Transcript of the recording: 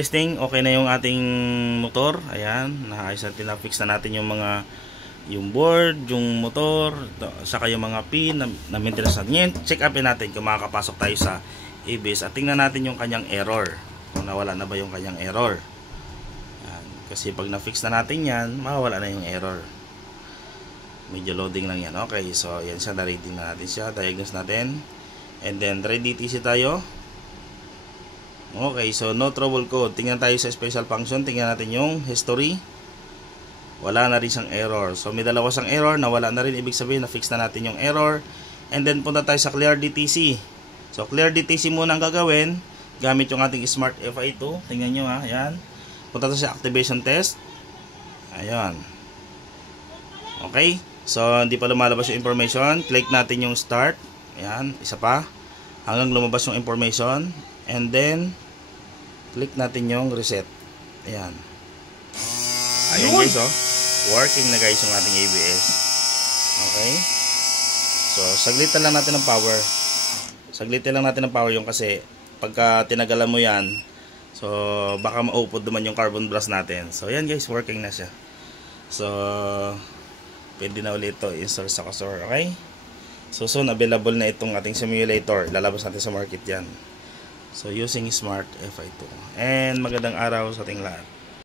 Testing, okay na yung ating motor. Ayan, naayos natin, na-fix na natin yung mga board, yung motor, saka yung mga pin na maintenance natin. Ngayon, check upin natin kung makakapasok tayo sa ABS at tingnan natin yung kanyang error. Kung nawala na ba yung kanyang error. Ayan, kasi pag na-fix na natin yan, mawawala na yung error. Medyo loading lang yan. Okay, so yan siya, na-rating na natin siya, diagnose natin. And then, try DTC tayo. Okay, so no trouble code. Tingnan tayo sa special function. Tingnan natin yung history. Wala na rin siyang error. So may dalawa siyang error. Nawala na rin. Ibig sabihin na-fix na natin yung error. And then punta tayo sa clear DTC. So clear DTC muna ang gagawin. Gamit yung ating Smart FI2. Tingnan nyo ha. Ayan. Punta tayo sa activation test. Ayan. Okay. So hindi pa lumalabas yung information. Click natin yung start. Ayan. Isa pa. Hanggang lumabas yung information. And then click natin yung reset. Ayan. Ayan guys, oh. Working na guys yung ating ABS. Okay. So saglitan lang natin ng power. Saglitan lang natin ng power yung kasi pagka tinagalan mo yan, so baka maupod naman yung carbon brush natin. So ayan guys, working na siya. So pwede na ulit ito install sa cursor. Okay. So soon available na itong ating simulator. Lalabas natin sa market yan. So using Smart FI2. And magandang araw sa ating lahat.